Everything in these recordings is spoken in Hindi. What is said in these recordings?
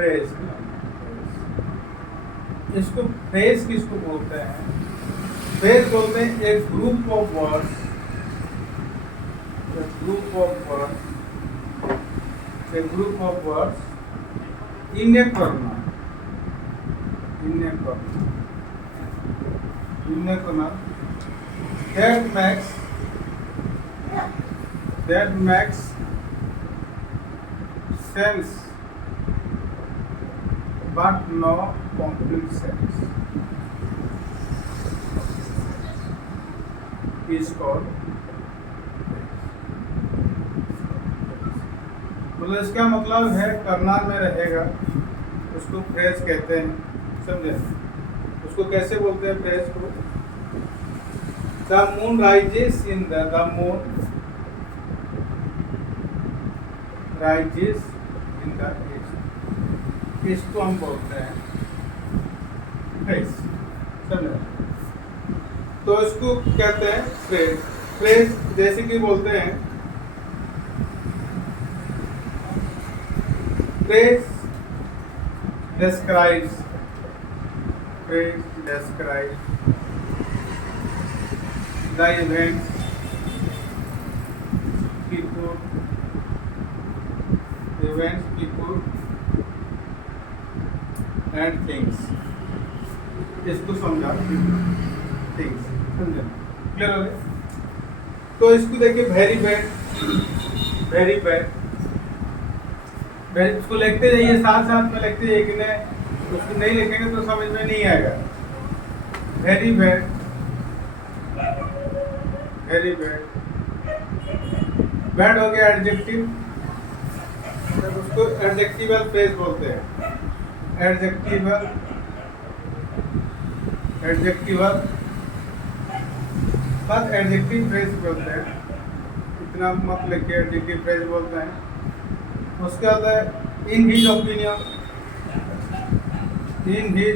फ्रेज। इसको फ्रेज किसको बोलते हैं? फ्रेज बोलते हैं एक group of words, a group of words in a corner that makes sense but no complete sense is called। मतलब इसका मतलब है करना में रहेगा, उसको फ्रेज कहते हैं, समझे? उसको कैसे बोलते हैं फ्रेज को? The moon rises in the moon rises in the east, इसको हम बोलते हैं फ्रेज, समझे? तो इसको कहते हैं फ्रेज। फ्रेज जैसे कि बोलते हैं Phrase describes the events, people and things। इसको समझा, things समझा, क्लियर हो गया? तो इसको देखिए वेरी बैड उसको लिखते जाइए, साथ साथ में लिखते जाइए कि नहीं, उसको नहीं लिखेंगे तो समझ में नहीं आएगा। वेरी बैड हो गया एडजेक्टिव, उसको एडजेक्टिवल फ्रेज बोलते हैं। एडजेक्टिवल बस एडजेक्टिव फ्रेज बोलते हैं, इतना मत लिखिए, एडजेक्टिव फ्रेज बोलते हैं। उसके बाद है इन हिज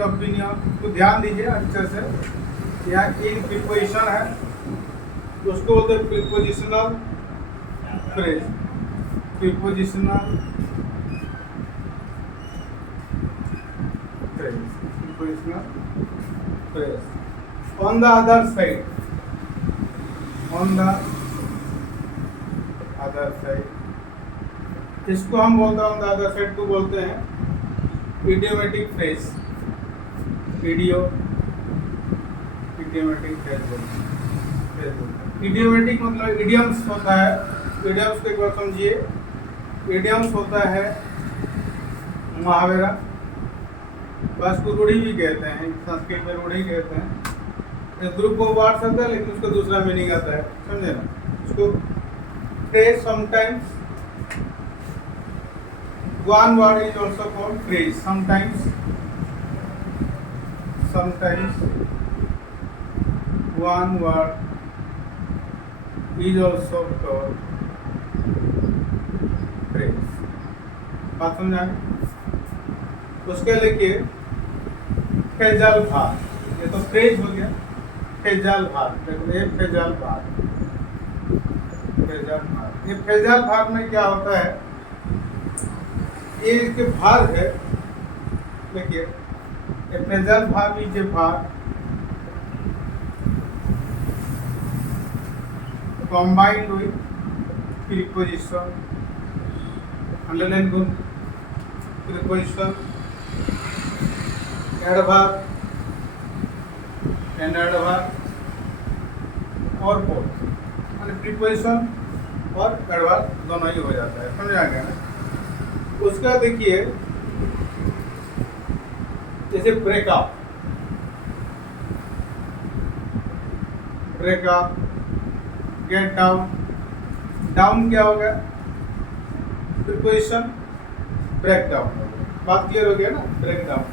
ओपिनियन को ध्यान दीजिए अच्छे से, यहाँ इन प्रीपोजिशन है, उसको बोलते हैं prepositional phrase. On the other side इसको हम बोलते हैं, ऑन द अदर साइड को बोलते हैं इडियोमेटिक फ्रेज। इडियोमेटिक मतलब इडियम्स होता है। इडियम्स को एक बार समझिए, इडियम्स होता है मुहावरा, बस को रूढ़ी भी कहते हैं, संस्कृत में रूढ़ी कहते हैं। एक ग्रुप ऑफ वर्ड्स होता है लेकिन उसका दूसरा मीनिंग आता है, समझे ना? उसको phrase sometimes one word is also called phrase। sometimes one word is also called phrase। बात समझा? उसके लिखिए फेजल भाग, ये तो फ्रेज हो गया। फेजल भाग, देखो ये फेजल भाग, ये फेजल भाग में क्या होता है? ये इसके भाग है, देखिए फ्रेजल भाग इज ए भाग combined with preposition, underline गुण, preposition, adverb and adverb और both, माने preposition और adverb दोनों ही हो जाता है, समझ आ गया ना? उसका देखिए जैसे ब्रेकअप, गेट डाउन। डाउन क्या हो गया? प्रीपोजिशन, ब्रेक डाउन हो गया। बात क्लियर हो गया ना? ब्रेक डाउन,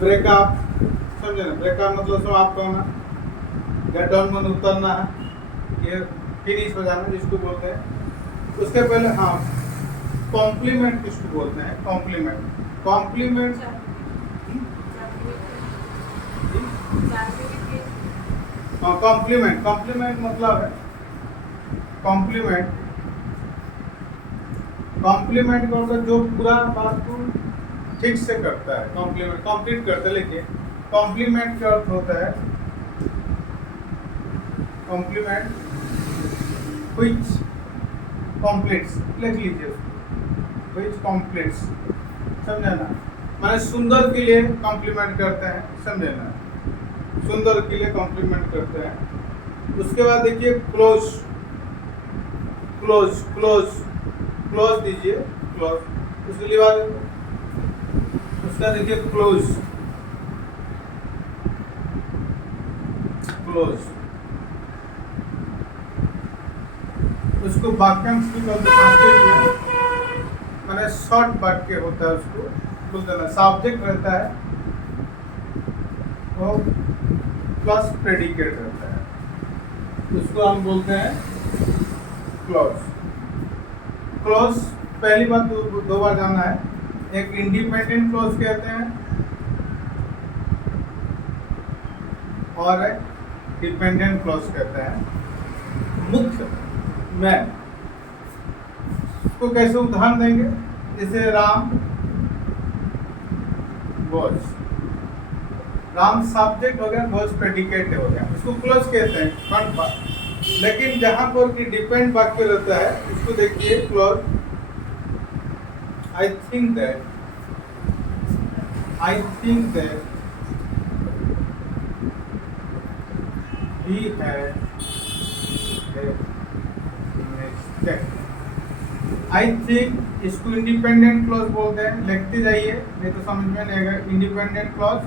ब्रेकअप, समझे ना? ब्रेकअप मतलब समाप्त होना, गेट डाउन मतलब उतरना है, ये फिनिश हो जाना जिसको बोलते हैं। उसके पहले हाँ, कॉम्प्लीमेंट किसको बोलते हैं? कॉम्प्लीमेंट हाँ, कॉम्प्लीमेंट मतलब है, कॉम्प्लीमेंट का होता है जो पूरा बात को ठीक से करता है, कॉम्प्लीमेंट कंप्लीट करता है। लेकिन कॉम्प्लीमेंट का अर्थ होता है कॉम्प्लीमेंट व्हिच कॉम्प्लीट्स, लिख लीजिए उसको, व्हिच कॉम्प्लीट्स, समझे ना। माने सुंदर के लिए कॉम्प्लीमेंट करते हैं, समझे ना, सुंदर के लिए कॉम्प्लीमेंट करते हैं। उसके बाद देखिए क्लोज, क्लोज क्लोज क्लोज दीजिए, क्लोज। उसके बाद उसका देखिए क्लोज, क्लोज, उसको वाक्यांश भी बोलते हैं, मैंने शॉर्ट वाक्य होता है उसको बोलते हैं। सब्जेक्ट रहता है वो प्लस प्रेडिकेट रहता है, उसको हम बोलते हैं क्लॉज। क्लॉज पहली बात दो बार जानना है, एक इंडिपेंडेंट क्लॉज कहते हैं और एक डिपेंडेंट क्लॉज कहते हैं। मुख्य में उसको कैसे उदाहरण देंगे, जैसे राम वॉज, राम सब्जेक्ट हो गया, वॉज प्रेडिकेट हो गया, उसको क्लोज कहते हैं फ्रंट पार्ट। लेकिन जहां पर कि डिपेंड वाक्य रहता है उसको देखिए close. I think that, I think that he had a mistake। I think इसको इंडिपेंडेंट क्लॉज बोलते हैं, लिखते जाइए नहीं तो समझ में नहीं आएगा। इंडिपेंडेंट क्लॉज,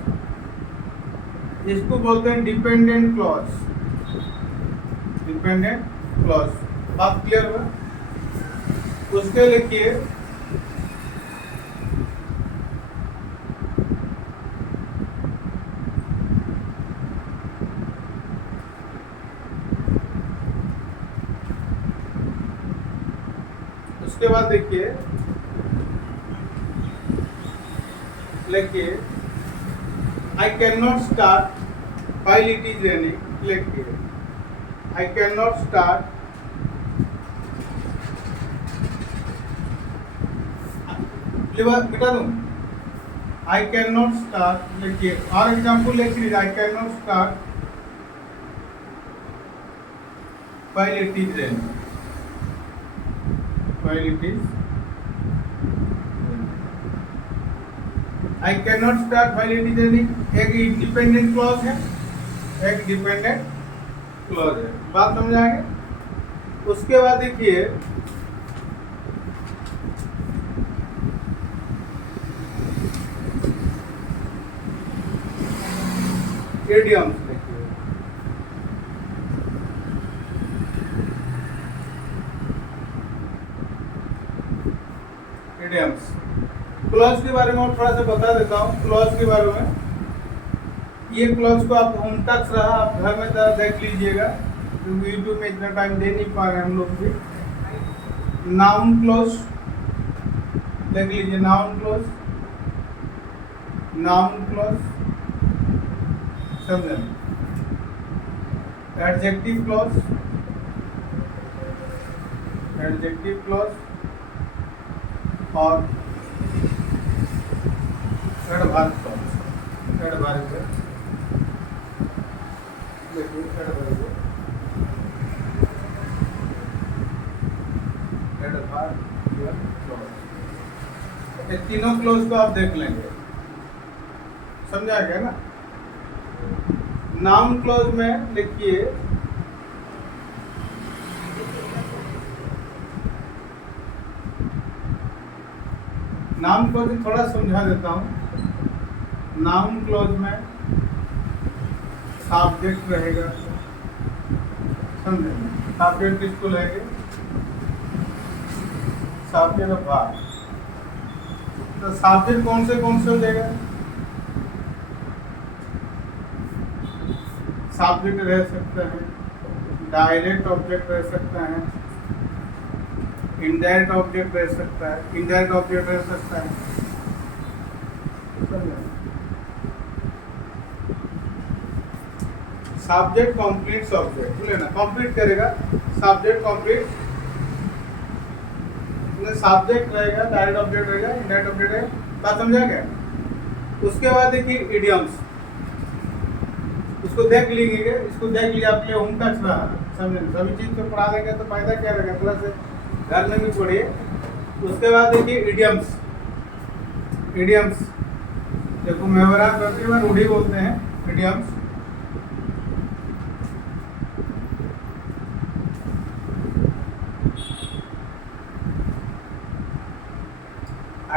इसको बोलते हैं डिपेंडेंट क्लॉज, डिपेंडेंट क्लॉज। बात क्लियर हुआ। उसके लिखिए उसके बाद देखिए लिखिए I can not start while it is raining. लिखिए आई कैन नॉट स्टार्ट, बेटा दूं, आई कैन नॉट स्टार्ट। लिखिए और एग्जाम्पल लिख लीजिए, I can not start while it is raining, while it is I cannot start while it is raining। एक इंडिपेंडेंट क्लॉज है, एक डिपेंडेंट क्लॉज है। बात समझ आ गई। उसके बाद देखिए इडियम्स, इडियम्स। क्लॉज के बारे में और थोड़ा सा बता देता हूँ। क्लॉज के बारे में, ये क्लॉज को आप होम टच रहा, आप घर में देख लीजिएगा, क्योंकि यूट्यूब में इतना टाइम दे नहीं पा रहे हम लोग भी। नाउन क्लॉज देख लीजिए, नाउन क्लॉज, नाउन क्लॉज, समझे। एडजेक्टिव क्लॉज, एडजेक्टिव क्लॉज और एडवर्ब क्लॉज। एडवर्ब देखिए, एडवर्ब, एडवर्ब क्लॉज, ये तीनों क्लॉज को आप देख लेंगे, समझा गया ना। नाउन क्लॉज में लिखिए नाउन क्लॉज थोड़ा समझा देता हूँ। नाउन क्लॉज में सब्जेक्ट रहेगा, समझे। सब्जेक्ट किसको लेंगे, सब्जेक्ट ऑफ वर्ब। तो सब्जेक्ट कौन से हो जाएगा, सब्जेक्ट रह सकता है, डायरेक्ट ऑब्जेक्ट रह सकता है, इनडायरेक्ट ऑब्जेक्ट रह सकता है, इनडायरेक्ट ऑब्जेक्ट रह सकता है। सब्जेक्ट कंप्लीट ऑब्जेक्ट, बोले ना, कंप्लीट करेगा सब्जेक्ट कंप्लीट उसमें सब्जेक्ट रहेगा, डायरेक्ट ऑब्जेक्ट रहेगा, इनडायरेक्ट ऑब्जेक्ट रहेगा, बात समझा क्या? उसके बाद देखिए इडियम्स, उसको देख लीजिए, इसको देख लिया आपके होम टच रहा, समझे? सभी चीज़ को पढ़ा देंगे तो फायदा क्या रहेगा, थोड़ा से घर में भी पढ़िए। उसके बाद देखिए इडियम्स, इडियम्स देखो मेवरा करते हुए रूढ़ी बोलते हैं, इडियम्स।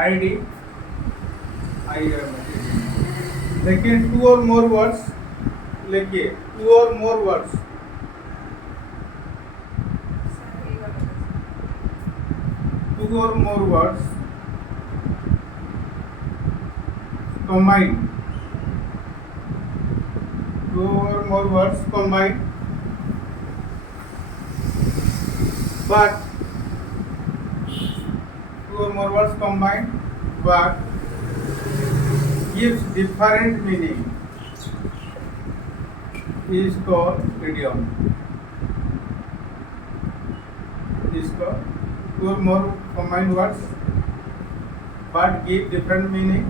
आईडी देखिए टू और मोर वर्ड्स, लिखिए टू और मोर वर्ड्स, टू और more words combine, two or more words combine, but two or more words combine but gives different meaning is called idiom, is called two or more combined words but give different meaning,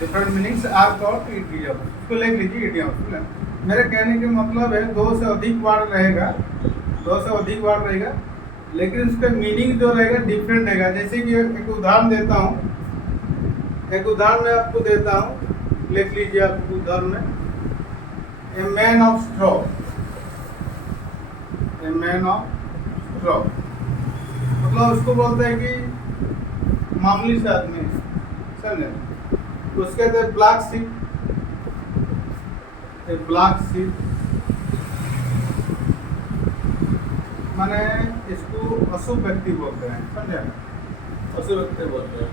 different meanings are called idiom. इसको लिख लीजिए इडियम। मेरे कहने के मतलब है दो से अधिक वर्ड रहेगा, दो से अधिक वर्ड रहेगा, लेकिन उसका मीनिंग जो रहेगा डिफरेंट रहेगा। जैसे कि एक उदाहरण देता हूँ, एक उदाहरण मैं आपको देता हूँ, लिख लीजिए आप उदाहरण में, a man of straw, a man of straw मतलब उसको बोलते हैं कि मामूली से आदमी, समझे? उसके बाद ब्लैक शिप, ब्लैक शिप माने इसको अशुभ व्यक्ति बोलते हैं, समझे? अशुभ व्यक्ति बोलते हैं।